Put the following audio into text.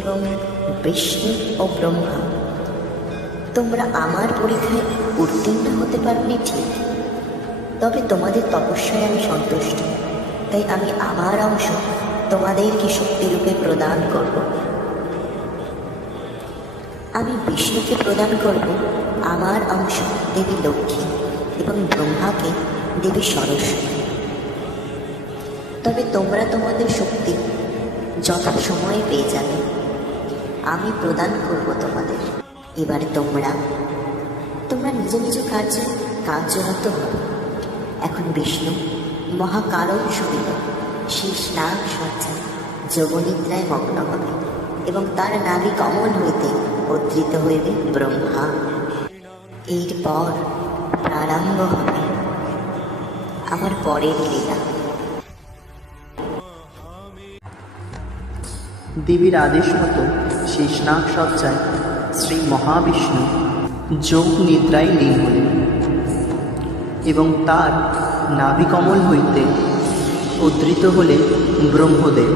এবং বিষ্ণু ও ব্রহ্মা, তোমরা আমার পরীক্ষায় উত্তীর্ণ হতে পারবে ঠিক, তবে তোমাদের তপস্যায় আমি সন্তুষ্ট। তাই আমি আমার অংশ তোমাদেরকে শক্তিরূপে প্রদান করব। আমি বিষ্ণুকে প্রদান করব আমার অংশ দেবী লক্ষ্মী এবং ব্রহ্মাকে দেবী সরস্বতী। তবে তোমরা তোমাদের শক্তি যথা সময়ে পেয়ে যাবে, আমি প্রদান করব তোমাদের। এবার তোমরা নিজ নিজ কার্যে কার্যরত হবে। এখন বিষ্ণু মহাকারণ শরীর শেষ নাগ সজ্জায় যোগনিদ্রায় মগ্ন হবে এবং তার নাভি কমল হইতে উদ্ধৃত হইবে ব্রহ্মা। এরপর প্রারম্ভ হবে আমার পরের লীলা। দেবীর আদেশ মতো শেষনাগ সজ্জায় শ্রী মহাবিষ্ণু যোগ নিদ্রায় লীন হলেন এবং তার নাভিকমল হইতে উদ্ধৃত হলেন ব্রহ্মদেব।